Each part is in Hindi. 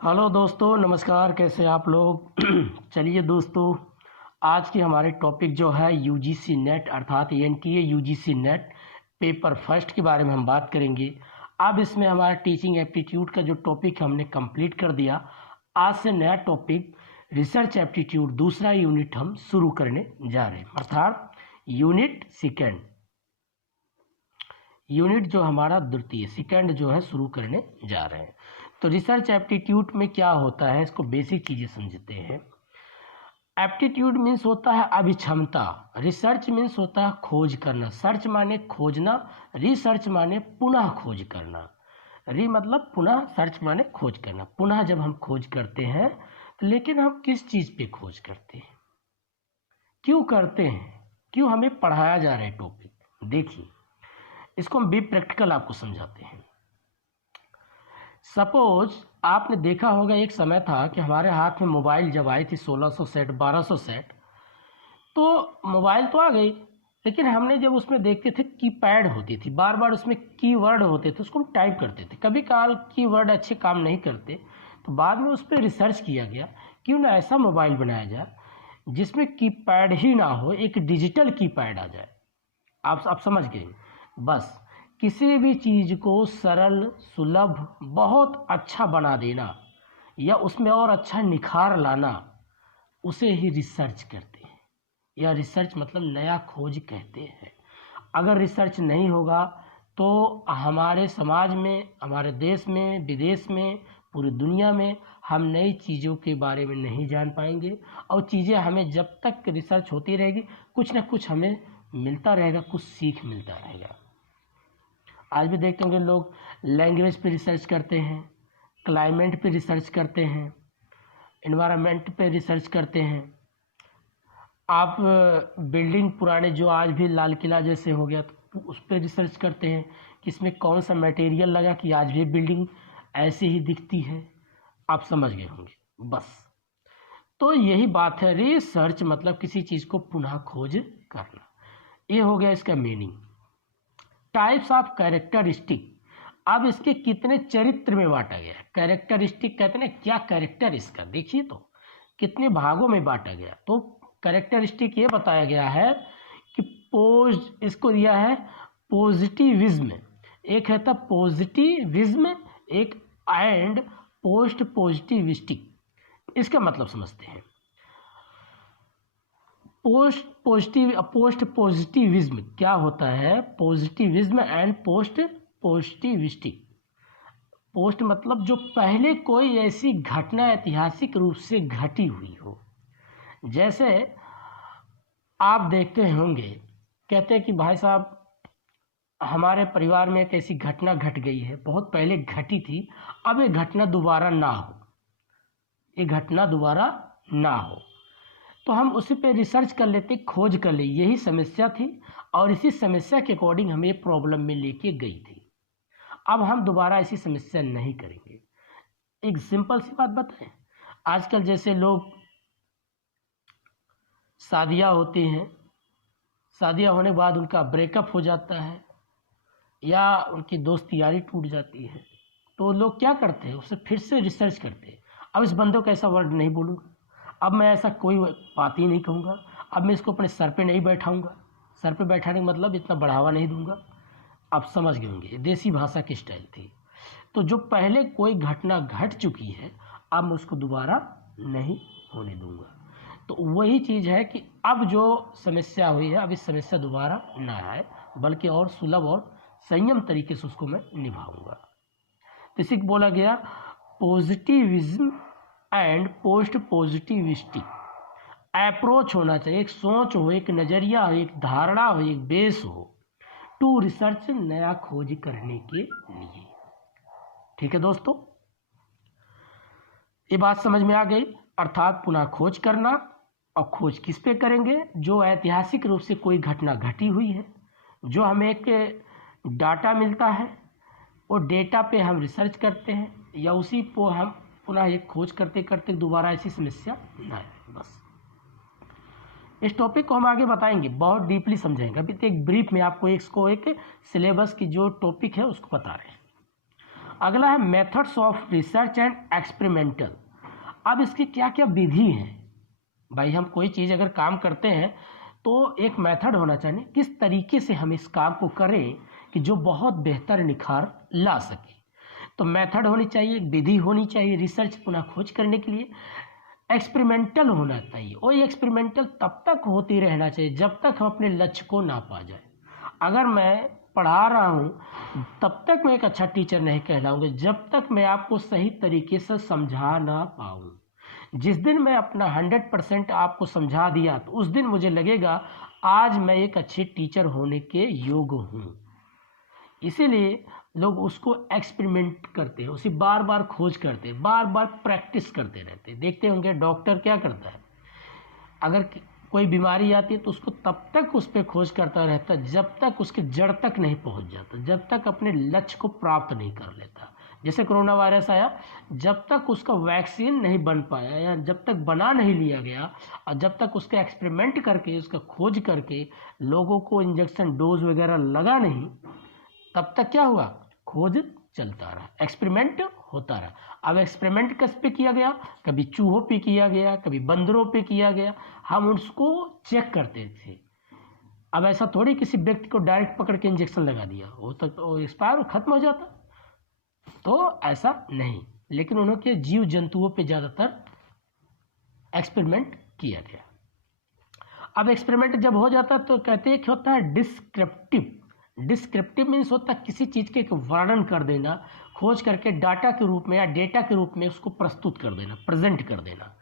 हेलो दोस्तों, नमस्कार। कैसे हैं आप लोग? चलिए दोस्तों, आज की हमारे टॉपिक जो है यूजीसी नेट अर्थात NTA UGC net paper first के बारे में हम बात करेंगे। अब इसमें हमारा टीचिंग एप्टीट्यूड का जो टॉपिक हमने कंप्लीट कर दिया। आज से नया टॉपिक रिसर्च एप्टीट्यूड दूसरा यूनिट हम शुरू करने जा रहे हैं, अर्थात यूनिट सेकेंड। यूनिट जो हमारा द्वितीय सेकेंड जो है शुरू करने जा रहे हैं। तो रिसर्च एप्टीट्यूड में क्या होता है, इसको बेसिक चीज़ें समझते हैं। एप्टीट्यूड मीन्स होता है अभिक्षमता, रिसर्च मीन्स होता है खोज करना। सर्च माने खोजना, रिसर्च माने पुनः खोज करना। री मतलब पुनः, सर्च माने खोज करना। पुनः जब हम खोज करते हैं तो लेकिन हम किस चीज़ पे खोज करते हैं, क्यों करते हैं, क्यों हमें पढ़ाया जा रहा है टॉपिक। देखिए, इसको हम बी प्रैक्टिकल आपको समझाते हैं। सपोज आपने देखा होगा एक समय था कि हमारे हाथ में मोबाइल जब आई थी 1600 सेट 1200 सेट, तो मोबाइल तो आ गई, लेकिन हमने जब उसमें देखते थे कीपैड होती थी, बार बार उसमें कीवर्ड होते थे, उसको हम टाइप करते थे। कभी काल कीवर्ड अच्छे काम नहीं करते, तो बाद में उस पर रिसर्च किया गया, क्यों ना ऐसा मोबाइल बनाया जाए जिसमें कीपैड ही ना हो, एक डिजिटल कीपैड आ जाए। आप समझ गए। बस किसी भी चीज़ को सरल, सुलभ, बहुत अच्छा बना देना या उसमें और अच्छा निखार लाना, उसे ही रिसर्च कहते हैं, या रिसर्च मतलब नया खोज कहते हैं। अगर रिसर्च नहीं होगा तो हमारे समाज में, हमारे देश में, विदेश में, पूरी दुनिया में हम नई चीज़ों के बारे में नहीं जान पाएंगे। और चीज़ें हमें, जब तक रिसर्च होती रहेगी, कुछ ना कुछ हमें मिलता रहेगा, कुछ सीख मिलता रहेगा। आज भी देखते होंगे लोग लैंग्वेज पे रिसर्च करते हैं, क्लाइमेट पे रिसर्च करते हैं, इन्वायरमेंट पे रिसर्च करते हैं। आप बिल्डिंग पुराने जो आज भी लाल किला जैसे हो गया, तो उस पर रिसर्च करते हैं कि इसमें कौन सा मटेरियल लगा कि आज भी बिल्डिंग ऐसे ही दिखती है। आप समझ गए होंगे। बस तो यही बात है, रिसर्च मतलब किसी चीज़ को पुनः खोज करना। ये हो गया इसका मीनिंग। टाइप्स ऑफ कैरेक्टरिस्टिक, अब इसके कितने चरित्र में बांटा गया है। कैरेक्टरिस्टिक कहते हैं क्या कैरेक्टर इसका, देखिए तो कितने भागों में बांटा गया। तो कैरेक्टरिस्टिक ये बताया गया है कि इसको दिया है पॉजिटिविज्म, एक है था पॉजिटिविज्म, एक एंड पोस्ट पॉजिटिविस्टिक। इसका मतलब समझते हैं। पोस्ट पॉजिटिविज्म क्या होता है, positivism and post positivistic. Post मतलब जो पहले कोई ऐसी घटना ऐतिहासिक रूप से घटी हुई हो। जैसे आप देखते होंगे, कहते हैं कि भाई साहब हमारे परिवार में एक ऐसी घटना घट गई है, बहुत पहले घटी थी, अब ये घटना दोबारा ना हो, ये घटना दोबारा ना हो। तो हम उसी पे रिसर्च कर लेते, खोज कर ले, यही समस्या थी और इसी समस्या के अकॉर्डिंग हमें प्रॉब्लम में लेके गई थी। अब हम दोबारा ऐसी समस्या नहीं करेंगे। एक सिंपल सी बात बताएं, आजकल जैसे लोग शादियां होती हैं, शादियां होने के बाद उनका ब्रेकअप हो जाता है या उनकी दोस्ती यारी टूट जाती है, तो लोग क्या करते हैं, उससे फिर से रिसर्च करते हैं। अब इस बंदों का ऐसा वर्ड नहीं बोलूँगा, अब मैं ऐसा कोई बात ही नहीं कहूँगा, अब मैं इसको अपने सर पे नहीं बैठाऊँगा, सर पे बैठाने का मतलब इतना बढ़ावा नहीं दूंगा। आप समझ गए होंगे, देसी भाषा की स्टाइल थी। तो जो पहले कोई घटना घट चुकी है, अब मैं उसको दोबारा नहीं होने दूंगा। तो वही चीज़ है कि अब जो समस्या हुई है, अब इस समस्या दोबारा ना आए, बल्कि और सुलभ और संयम तरीके से उसको मैं निभाऊंगा। तो इसी को बोला गया positivism and post positivistic. Approach होना चाहिए, एक सोच हो, एक नज़रिया हो, एक धारणा हो, एक बेस हो टू रिसर्च, नया खोज करने के लिए। ठीक है दोस्तों, ये बात समझ में आ गई। अर्थात पुनः खोज करना, और खोज किस पे करेंगे, जो ऐतिहासिक रूप से कोई घटना घटी हुई है, जो हमें एक डाटा मिलता है, वो डेटा पे हम रिसर्च करते हैं, या उसी को हम पुनः एक खोज करते करते दोबारा ऐसी समस्या ना आए। बस इस टॉपिक को हम आगे बताएंगे, बहुत डीपली समझाएंगे। अभी तो एक ब्रीफ में आपको इसको एक सिलेबस की जो टॉपिक है उसको बता रहे हैं। अगला है methods of research and experimental. अब इसकी क्या क्या विधि हैं। भाई हम कोई चीज़ अगर काम करते हैं तो एक मेथड होना चाहिए, किस तरीके से हम इस काम को करें कि जो बहुत बेहतर निखार ला सके। तो मेथड होनी चाहिए, विधि होनी चाहिए रिसर्च पुनः खोज करने के लिए, एक्सपेरिमेंटल होना चाहिए। और ये एक्सपेरिमेंटल तब तक होती रहना चाहिए जब तक हम अपने लक्ष्य को ना पा जाए। अगर मैं पढ़ा रहा हूँ तब तक मैं एक अच्छा टीचर नहीं कहलाऊंगा जब तक मैं आपको सही तरीके से समझा ना पाऊँ। जिस दिन मैं अपना 100% आपको समझा दिया तो उस दिन मुझे लगेगा आज मैं एक अच्छे टीचर होने के योग्य हूँ। इसीलिए लोग उसको एक्सपेरिमेंट करते हैं, उसे बार बार खोज करते हैं, बार बार प्रैक्टिस करते रहते हैं। देखते होंगे डॉक्टर क्या करता है, अगर कोई बीमारी आती है तो उसको तब तक उस पर खोज करता रहता है जब तक उसके जड़ तक नहीं पहुंच जाता, जब तक अपने लक्ष्य को प्राप्त नहीं कर लेता। जैसे कोरोना वायरस आया, जब तक उसका वैक्सीन नहीं बन पाया या जब तक बना नहीं लिया गया और जब तक उसका एक्सपेरिमेंट करके उसका खोज करके लोगों को इंजेक्शन डोज वगैरह लगा नहीं, तब तक क्या हुआ, खोज चलता रहा, एक्सपेरिमेंट होता रहा। अब एक्सपेरिमेंट किस पे किया गया, कभी चूहों पे किया गया, कभी बंदरों पे किया गया, हम उसको चेक करते थे। अब ऐसा थोड़ी किसी व्यक्ति को डायरेक्ट पकड़ के इंजेक्शन लगा दिया, वो तो एक्सपायर खत्म हो जाता, तो ऐसा नहीं। लेकिन उन्होंने जीव जंतुओं पे ज़्यादातर एक्सपेरिमेंट किया गया। अब एक्सपेरिमेंट जब हो जाता तो कहते हैं कि होता है डिस्क्रिप्टिव। डिस्क्रिप्टिव मीन्स होता है किसी चीज़ के एक वर्णन कर देना, खोज करके डाटा के रूप में या डेटा के रूप में उसको प्रस्तुत कर देना, प्रेजेंट कर देना।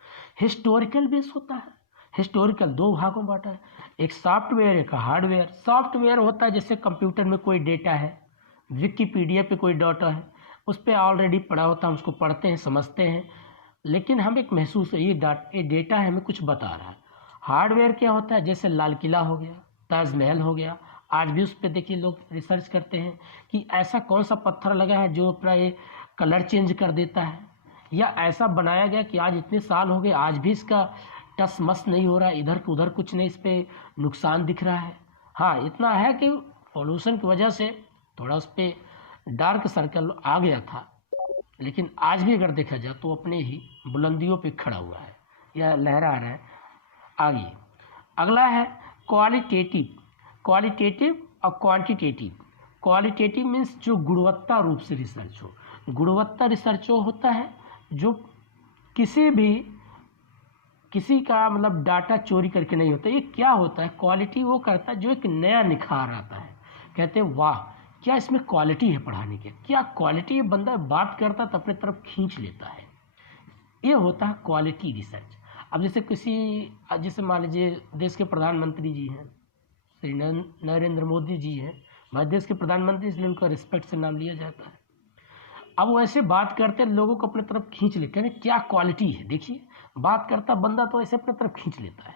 हिस्टोरिकल बेस होता है। हिस्टोरिकल दो भागों में बांटा है, एक सॉफ्टवेयर एक हार्डवेयर। सॉफ्टवेयर होता है जैसे कंप्यूटर में कोई डेटा है, विकिपीडिया पे कोई डाटा है, उस पर ऑलरेडी पढ़ा होता है, हम उसको पढ़ते हैं समझते हैं, लेकिन हम एक महसूस ये डेटा है हमें कुछ बता रहा है। हार्डवेयर क्या होता है, जैसे लाल किला हो गया, ताजमहल हो गया, आज भी उस पर देखिए लोग रिसर्च करते हैं कि ऐसा कौन सा पत्थर लगा है जो अपना ये कलर चेंज कर देता है, या ऐसा बनाया गया कि आज इतने साल हो गए आज भी इसका टस मस नहीं हो रहा, इधर उधर कुछ नहीं, इस पर नुकसान दिख रहा है। हाँ इतना है कि पॉल्यूशन की वजह से थोड़ा उस पर डार्क सर्कल आ गया था, लेकिन आज भी अगर देखा जाए तो अपने ही बुलंदियों पे खड़ा हुआ है या लहरा रहा है। आगे अगला है क्वालिटेटिव। क्वालिटेटिव और क्वांटिटेटिव। क्वालिटेटिव मीन्स जो गुणवत्ता रूप से रिसर्च हो। गुणवत्ता रिसर्च वो होता है जो किसी का मतलब डाटा चोरी करके नहीं होता। ये क्या होता है, क्वालिटी वो करता है जो एक नया निखार आता है, कहते हैं वाह क्या इसमें क्वालिटी है पढ़ाने की, क्या क्वालिटी। ये बंदा बात करता तो अपने तरफ खींच लेता है, ये होता है क्वालिटी रिसर्च। अब जैसे मान लीजिए देश के प्रधानमंत्री जी हैं, श्री नरेंद्र मोदी जी हैं, हमारे देश के प्रधानमंत्री, इसलिए उनका रिस्पेक्ट से नाम लिया जाता है। अब वो ऐसे बात करते हैं लोगों को अपने तरफ खींच लेते हैं, क्या क्वालिटी है। देखिए बात करता बंदा तो ऐसे अपने तरफ खींच लेता है।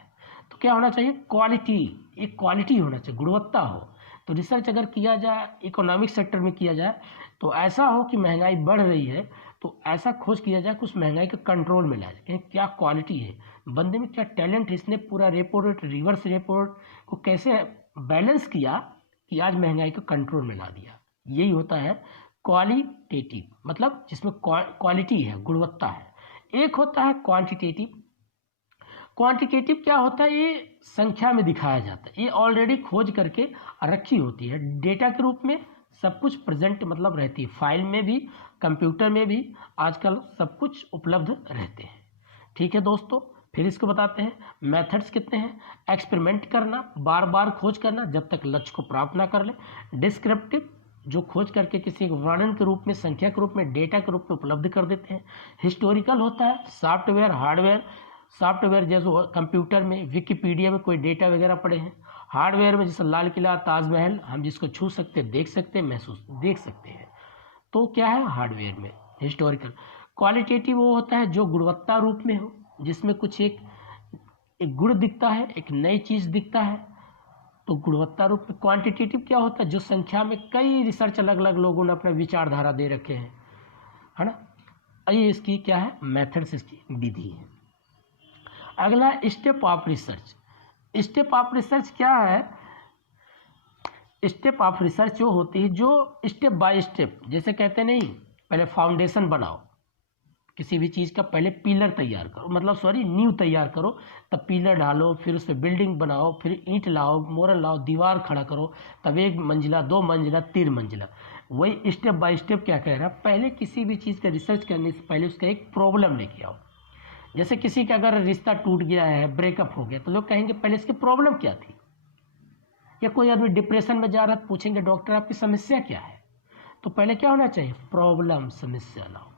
तो क्या होना चाहिए, क्वालिटी, एक क्वालिटी होना चाहिए, गुणवत्ता हो। तो रिसर्च अगर किया जाए इकोनॉमिक सेक्टर में किया जाए तो ऐसा हो कि महंगाई बढ़ रही है तो ऐसा खोज किया जाए कि उस महंगाई को कंट्रोल में लाया जाए, क्या क्वालिटी है, बंदे में क्या टैलेंट है, इसने पूरा रेपोरेट रिवर्स रेपोर्ट को कैसे बैलेंस किया कि आज महंगाई को कंट्रोल में ला दिया। यही होता है क्वालिटेटिव, मतलब जिसमें क्वालिटी है, गुणवत्ता है। एक होता है क्वांटिटेटिव। क्वांटिटेटिव क्या होता है, ये संख्या में दिखाया जाता है, ये ऑलरेडी खोज करके रखी होती है डेटा के रूप में, सब कुछ प्रेजेंट मतलब रहती है, फाइल में भी कंप्यूटर में भी आजकल सब कुछ उपलब्ध रहते हैं। ठीक है दोस्तों, फिर इसको बताते हैं मेथड्स कितने हैं। एक्सपेरिमेंट करना, बार बार खोज करना जब तक लक्ष्य को प्राप्त ना कर ले। डिस्क्रिप्टिव, जो खोज करके किसी एक वर्णन के रूप में, संख्या के रूप में, डेटा के रूप में उपलब्ध कर देते हैं। हिस्टोरिकल होता है सॉफ्टवेयर हार्डवेयर। सॉफ्टवेयर जैसे कंप्यूटर में विकिपीडिया में कोई डेटा वगैरह पड़े हैं। हार्डवेयर में जैसे लाल किला ताजमहल हम जिसको छू सकते, देख सकते, महसूस देख सकते हैं, तो क्या है हार्डवेयर में हिस्टोरिकल। क्वालिटेटिव वो होता है जो गुणवत्ता रूप में हो, जिसमें कुछ एक गुण दिखता है, एक नई चीज़ दिखता है, तो गुणवत्ता रूप में। क्वांटिटेटिव क्या होता है, जो संख्या में कई रिसर्च अलग अलग लोगों ने अपना विचारधारा दे रखे हैं, है ना। ये इसकी क्या है, मेथड्स, इसकी विधि है। अगला step of research. Step of research क्या है, स्टेप ऑफ रिसर्च जो होती है जो स्टेप बाय स्टेप, जैसे कहते नहीं पहले फाउंडेशन बनाओ, किसी भी चीज़ का पहले पिलर तैयार करो, मतलब सॉरी नींव तैयार करो, तब पिलर डालो, फिर उस पर बिल्डिंग बनाओ, फिर ईंट लाओ, मोरल लाओ, दीवार खड़ा करो, तब 1 मंजिला 2 मंजिला 3 मंजिला। वही स्टेप बाय स्टेप क्या कह रहा है, पहले किसी भी चीज़ का रिसर्च करने से पहले उसका एक प्रॉब्लम लेके आओ। जैसे किसी का अगर रिश्ता टूट गया है, ब्रेकअप हो गया, तो लोग कहेंगे पहले इसकी प्रॉब्लम क्या थी। या कोई आदमी डिप्रेशन में जा रहा है, पूछेंगे डॉक्टर आपकी समस्या क्या है, तो पहले क्या होना चाहिए, प्रॉब्लम, समस्या लाओ।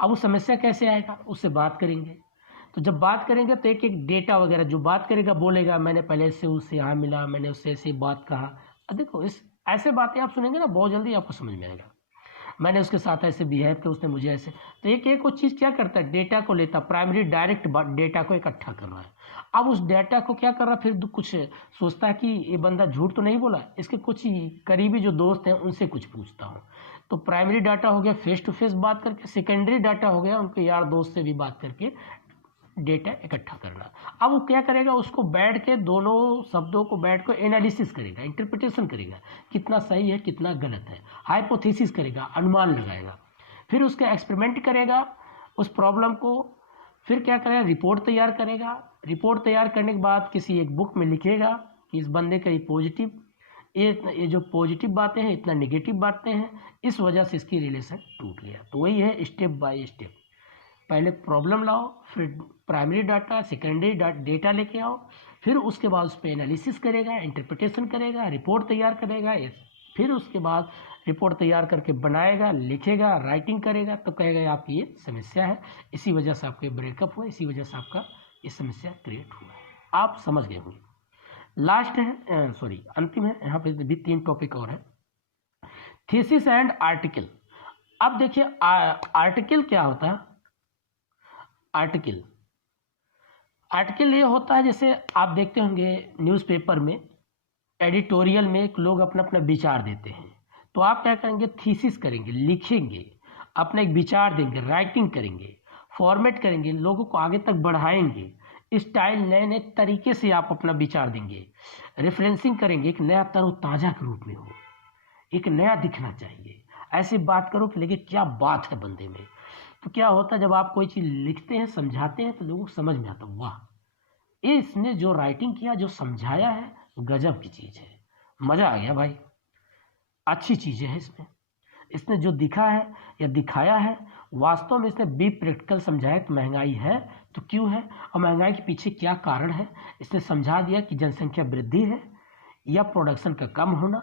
अब वो समस्या कैसे आएगा, उससे बात करेंगे। तो जब बात करेंगे तो एक एक डेटा वगैरह जो बात करेगा बोलेगा, मैंने पहले से उससे यहाँ मिला, मैंने उससे ऐसी बात कहा। अब देखो इस ऐसे बातें आप सुनेंगे ना, बहुत जल्दी आपको समझ में आएगा। मैंने उसके साथ ऐसे बिहेव किया, उसने मुझे ऐसे। तो एक एक वो चीज़ क्या करता है, डेटा को लेता, प्राइमरी डायरेक्ट डेटा को इकट्ठा कर रहा है। अब उस डेटा को क्या कर रहा है, फिर कुछ सोचता है कि ये बंदा झूठ तो नहीं बोला, इसके कुछ करीबी जो दोस्त हैं उनसे कुछ पूछता हूँ। तो प्राइमरी डाटा हो गया फेस टू फेस बात करके, सेकेंडरी डाटा हो गया उनके यार दोस्त से भी बात करके डेटा इकट्ठा करना। अब वो क्या करेगा, उसको बैठ के दोनों शब्दों को बैठ कर एनालिसिस करेगा, इंटरप्रिटेशन करेगा, कितना सही है कितना गलत है, हाइपोथेसिस करेगा, अनुमान लगाएगा, फिर उसका एक्सपेरिमेंट करेगा उस प्रॉब्लम को, फिर क्या करेगा, रिपोर्ट तैयार करेगा। रिपोर्ट तैयार करने के बाद किसी एक बुक में लिखेगा कि इस बंदे का ये पॉजिटिव, ये जो पॉजिटिव बातें हैं, इतना नेगेटिव बातें हैं, इस वजह से इसकी रिलेशन टूट गया। तो वही है स्टेप बाय स्टेप, पहले प्रॉब्लम लाओ, फिर प्राइमरी डाटा, सेकेंडरी डेटा लेके आओ, फिर उसके बाद उस पर एनालिसिस करेगा, इंटरप्रिटेशन करेगा, रिपोर्ट तैयार करेगा, फिर उसके बाद रिपोर्ट तैयार करके बनाएगा, लिखेगा, राइटिंग करेगा, तो कहेगा आपकी ये समस्या है, इसी वजह से आपके ब्रेकअप हुआ, इसी वजह से आपका ये समस्या क्रिएट हुआ है। आप समझ गए होंगे। लास्ट है, सॉरी अंतिम है, यहाँ पे भी 3 टॉपिक और है, थीसिस एंड आर्टिकल। अब देखिए आर्टिकल क्या होता है। आर्टिकल ये होता है, जैसे आप देखते होंगे न्यूज़पेपर में एडिटोरियल में एक लोग अपना अपना विचार देते हैं, तो आप क्या करेंगे, थीसिस करेंगे, लिखेंगे, अपना एक विचार देंगे, राइटिंग करेंगे, फॉर्मेट करेंगे, लोगों को आगे तक बढ़ाएंगे, स्टाइल नए नए तरीके से आप अपना विचार देंगे, रेफरेंसिंग करेंगे, एक नया तरोताज़ा के रूप में हो, एक नया दिखना चाहिए, ऐसे बात करो कि लगे क्या बात है बंदे में। तो क्या होता है, जब आप कोई चीज़ लिखते हैं, समझाते हैं, तो लोगों को समझ में आता, वाह ये इसने जो राइटिंग किया, जो समझाया है, गजब की चीज़ है, मज़ा आ गया भाई, अच्छी चीज़ें हैं इसमें, इसने जो दिखा है या दिखाया है वास्तव में इसने बी प्रैक्टिकल समझाया कि महंगाई है तो क्यों है, और महंगाई के पीछे क्या कारण है। इसने समझा दिया कि जनसंख्या वृद्धि है, या प्रोडक्शन का कम होना,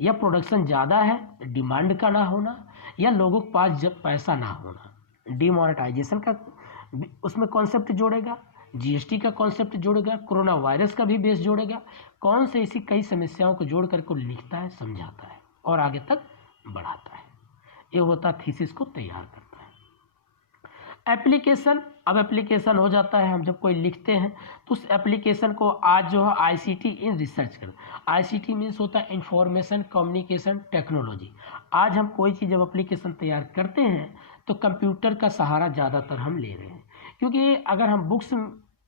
या प्रोडक्शन ज़्यादा है डिमांड का ना होना, या लोगों के पास जब पैसा ना होना। डिमोनेटाइजेशन का उसमें कॉन्सेप्ट जोड़ेगा, जीएसटी का कॉन्सेप्ट जोड़ेगा, कोरोना वायरस का भी बेस जोड़ेगा, कौन से ऐसी कई समस्याओं को जोड़ करके लिखता है, समझाता है और आगे तक बढ़ाता है। ये होता थीसिस को तैयार करता है। एप्लीकेशन, अब एप्लीकेशन हो जाता है, हम जब कोई लिखते हैं तो उस एप्लीकेशन को आज जो है आईसीटी इन रिसर्च कर, आईसीटी मीन्स होता है इंफॉर्मेशन कम्युनिकेशन टेक्नोलॉजी। आज हम कोई चीज़ जब एप्लीकेशन तैयार करते हैं तो कंप्यूटर का सहारा ज़्यादातर हम ले रहे हैं, क्योंकि अगर हम बुक्स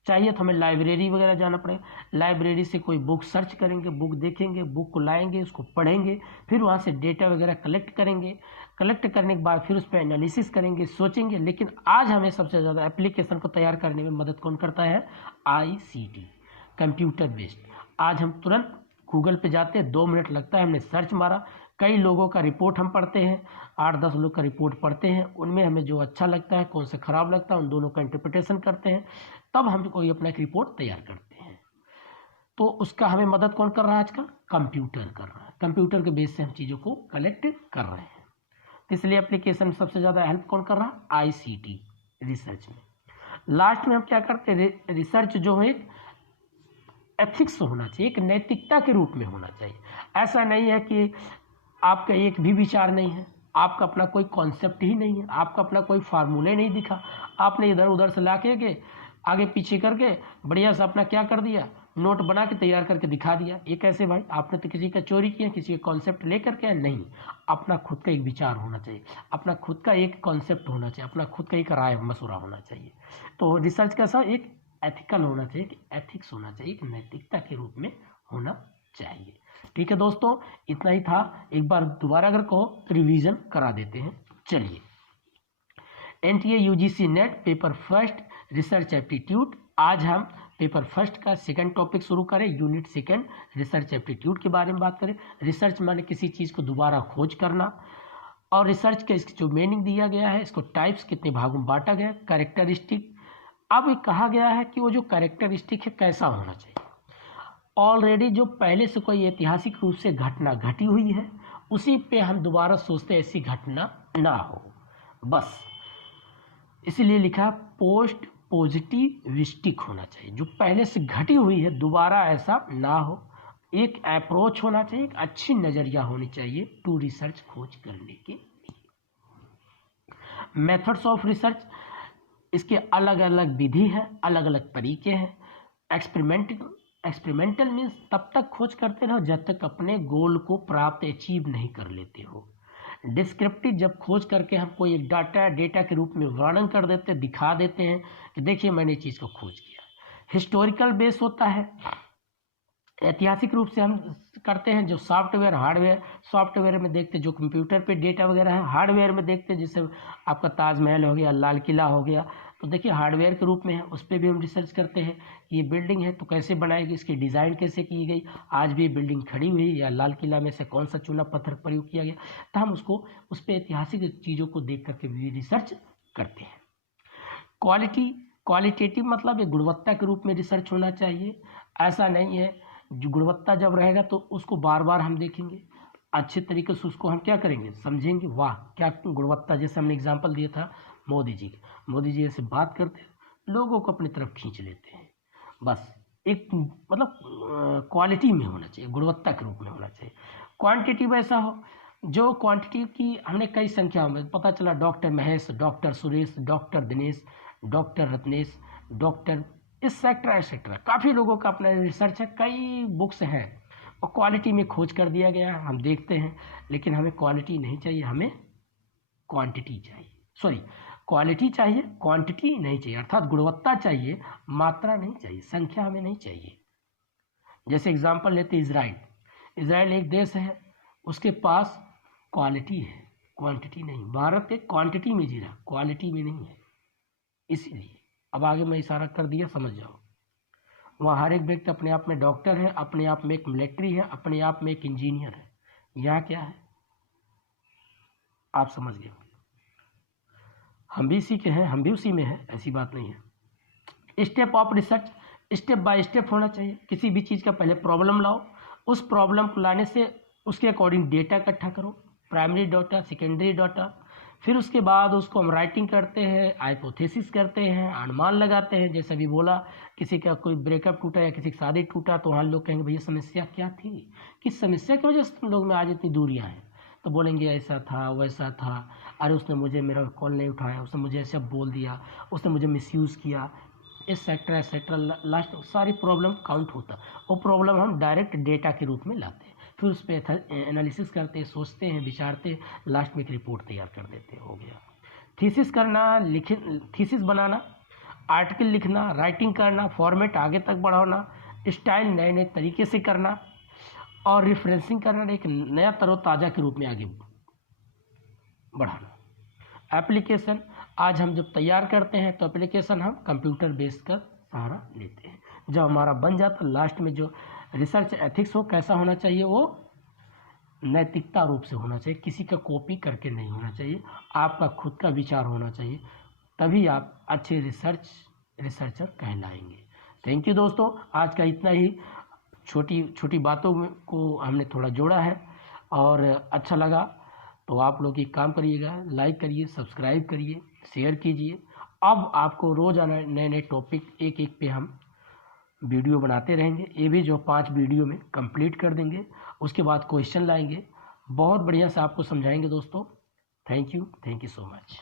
चाहिए तो हमें लाइब्रेरी वगैरह जाना पड़ेगा, लाइब्रेरी से कोई बुक सर्च करेंगे, बुक देखेंगे, बुक को लाएंगे, उसको पढ़ेंगे, फिर वहाँ से डेटा वगैरह कलेक्ट करेंगे, कलेक्ट करने के बाद फिर उस पर एनालिसिस करेंगे, सोचेंगे। लेकिन आज हमें सबसे ज़्यादा एप्लीकेशन को तैयार करने में मदद कौन करता है, आईसीटी, कंप्यूटर बेस्ड। आज हम तुरंत गूगल पे जाते हैं, 2 मिनट लगता है, हमने सर्च मारा, कई लोगों का रिपोर्ट हम पढ़ते हैं, 8-10 लोग का रिपोर्ट पढ़ते हैं, उनमें हमें जो अच्छा लगता है, कौन सा खराब लगता है, उन दोनों का इंटरप्रिटेशन करते हैं, तब हम कोई अपना एक रिपोर्ट तैयार करते हैं। तो उसका हमें मदद कौन कर रहा है आजकल, कंप्यूटर कर रहा है। कंप्यूटर के बेस से हम चीज़ों को कलेक्ट कर रहे हैं, इसलिए एप्लीकेशन में सबसे ज़्यादा हेल्प कौन कर रहा है, आईसीटी रिसर्च में। लास्ट में हम क्या करते हैं, रिसर्च जो है एथिक्स होना चाहिए, एक नैतिकता के रूप में होना चाहिए। ऐसा नहीं है कि आपका एक भी विचार नहीं है, आपका अपना कोई कॉन्सेप्ट ही नहीं है, आपका अपना कोई फार्मूले नहीं दिखा, आपने इधर उधर से ला के आगे पीछे करके बढ़िया सा अपना क्या कर दिया, नोट बना के तैयार करके दिखा दिया। ये कैसे भाई, आपने तो किसी का चोरी किया, किसी का कॉन्सेप्ट ले करके, नहीं, अपना खुद का एक विचार होना चाहिए, अपना खुद का एक कॉन्सेप्ट होना चाहिए, अपना खुद का एक राय मशवरा होना चाहिए। तो रिसर्च कैसा, एक एथिकल होना चाहिए, कि एथिक्स होना चाहिए, एक नैतिकता के रूप में होना चाहिए। ठीक है दोस्तों, इतना ही था। एक बार दोबारा अगर कहो तो रिवीजन करा देते हैं। चलिए, NTA UGC net paper first research aptitude. आज हम पेपर फर्स्ट का सेकंड टॉपिक शुरू करें, यूनिट सेकंड रिसर्च एप्टीट्यूड के बारे में बात करें। रिसर्च माने किसी चीज़ को दोबारा खोज करना, और रिसर्च का इसकी जो मीनिंग दिया गया है, इसको टाइप्स कितने भागों में बांटा गया, कैरेक्टरिस्टिक। अब ये कहा गया है कि वो जो कैरेक्टरिस्टिक है कैसा होना चाहिए। ऑलरेडी जो पहले से कोई ऐतिहासिक रूप से घटना घटी हुई है उसी पे हम दोबारा सोचते ऐसी घटना ना हो, बस इसीलिए लिखा पोस्ट पॉजिटिविस्टिक होना चाहिए। जो पहले से घटी हुई है दोबारा ऐसा ना हो, एक अप्रोच होना चाहिए, एक अच्छी नज़रिया होनी चाहिए टू रिसर्च खोज करने के लिए। मेथड्स ऑफ रिसर्च, इसके अलग अलग विधि है, अलग अलग तरीके हैं। एक्सपेरिमेंटल मीन्स तब तक खोज करते रहो जब तक अपने गोल को प्राप्त अचीव नहीं कर लेते हो। डिस्क्रिप्टिव, जब खोज करके हम कोई एक डेटा के रूप में वर्णन कर देते, दिखा देते हैं कि देखिए मैंने चीज़ को खोज किया। हिस्टोरिकल बेस होता है, ऐतिहासिक रूप से हम करते हैं। जो सॉफ्टवेयर हार्डवेयर, सॉफ्टवेयर में देखते जो कंप्यूटर पे डेटा वगैरह है, हार्डवेयर में देखते जैसे आपका ताजमहल हो गया, लाल किला हो गया, तो देखिए हार्डवेयर के रूप में है, उस पर भी हम रिसर्च करते हैं। ये बिल्डिंग है तो कैसे बनाएगी, इसकी डिज़ाइन कैसे की गई, आज भी बिल्डिंग खड़ी हुई या लाल किला में से कौन सा चूना पत्थर प्रयोग किया गया, तो हम उसको उस पर ऐतिहासिक चीज़ों को देख करके भी रिसर्च करते हैं। क्वालिटेटिव मतलब ये गुणवत्ता के रूप में रिसर्च होना चाहिए। ऐसा नहीं है, जो गुणवत्ता जब रहेगा तो उसको बार बार हम देखेंगे, अच्छे तरीके से उसको हम क्या करेंगे, समझेंगे, वाह क्या गुणवत्ता। जैसे हमने एग्जांपल दिया था मोदी जी ऐसे बात करते हैं, लोगों को अपनी तरफ खींच लेते हैं। बस एक मतलब क्वालिटी में होना चाहिए, गुणवत्ता के रूप में होना चाहिए। क्वांटिटी ऐसा हो जो क्वांटिटी की हमने कई संख्याओं में पता चला, doctor Mahesh, doctor Suresh, doctor Dinesh, doctor Ratnesh, doctor etcetera काफ़ी लोगों का अपना रिसर्च है, कई बुक्स हैं और क्वालिटी में खोज कर दिया गया है, हम देखते हैं। लेकिन हमें क्वालिटी नहीं चाहिए, हमें क्वांटिटी चाहिए, क्वालिटी चाहिए, क्वांटिटी नहीं चाहिए। अर्थात गुणवत्ता चाहिए, मात्रा नहीं चाहिए, संख्या हमें नहीं चाहिए। जैसे एग्जांपल लेते इजराइल एक देश है, उसके पास क्वालिटी है, क्वांटिटी नहीं। भारत एक क्वांटिटी में जी रहा, क्वालिटी में नहीं है। इसीलिए अब आगे मैं इशारा कर दिया, समझ जाओ। वहाँ हर एक व्यक्ति अपने आप में डॉक्टर है, अपने आप में एक मिलिट्री है, अपने आप में एक इंजीनियर है। यहाँ क्या है आप समझ गए। हम भी इसी के हैं, हम भी उसी में हैं, ऐसी बात नहीं है। Step of research, step by step होना चाहिए। किसी भी चीज़ का पहले प्रॉब्लम लाओ, उस प्रॉब्लम को लाने से उसके अकॉर्डिंग डेटा इकट्ठा करो, प्राइमरी डाटा, सेकेंडरी डाटा, फिर उसके बाद उसको हम राइटिंग करते हैं, हाइपोथेसिस करते हैं, अनुमान लगाते हैं। जैसे अभी बोला, किसी का कोई ब्रेकअप टूटा या किसी की शादी टूटा तो वहाँ लोग कहेंगे भैया समस्या क्या थी, किस समस्या की वजह से तुम लोग में आज इतनी दूरियाँ हैं, तो बोलेंगे ऐसा था वैसा था, अरे उसने मुझे मेरा कॉल नहीं उठाया, उसने मुझे ऐसा बोल दिया, उसने मुझे मिसयूज़ किया, एक्सेट्रा। लास्ट सारी प्रॉब्लम काउंट होता, वो प्रॉब्लम हम डायरेक्ट डेटा के रूप में लाते हैं, फिर उस पर एनालिसिस करते हैं, सोचते हैं, विचारते हैं, लास्ट में एक रिपोर्ट तैयार कर देते हैं, हो गया। थीसिस करना, थीसिस बनाना, आर्टिकल लिखना, राइटिंग करना, फॉर्मेट आगे तक बढ़ाना, स्टाइल नए नए तरीके से करना, और रिफ्रेंसिंग करना, एक नया तरोताज़ा के रूप में आगे बढ़ाना। एप्लीकेशन, आज हम जब तैयार करते हैं तो एप्लीकेशन हम कंप्यूटर बेस का सहारा लेते हैं। जब हमारा बन जाता, लास्ट में जो रिसर्च एथिक्स हो कैसा होना चाहिए, वो नैतिकता रूप से होना चाहिए, किसी का कॉपी करके नहीं होना चाहिए, आपका खुद का विचार होना चाहिए, तभी आप अच्छे रिसर्चर कहलाएंगे। थैंक यू दोस्तों, आज का इतना ही। छोटी छोटी बातों को हमने थोड़ा जोड़ा है और अच्छा लगा तो आप लोग एक काम करिएगा, लाइक करिए, सब्सक्राइब करिए, शेयर कीजिए। अब आपको रोज़ाना नए नए टॉपिक एक एक पे हम वीडियो बनाते रहेंगे। ये भी जो 5 वीडियो में कंप्लीट कर देंगे, उसके बाद क्वेश्चन लाएंगे, बहुत बढ़िया से आपको समझाएंगे दोस्तों। Thank you so much.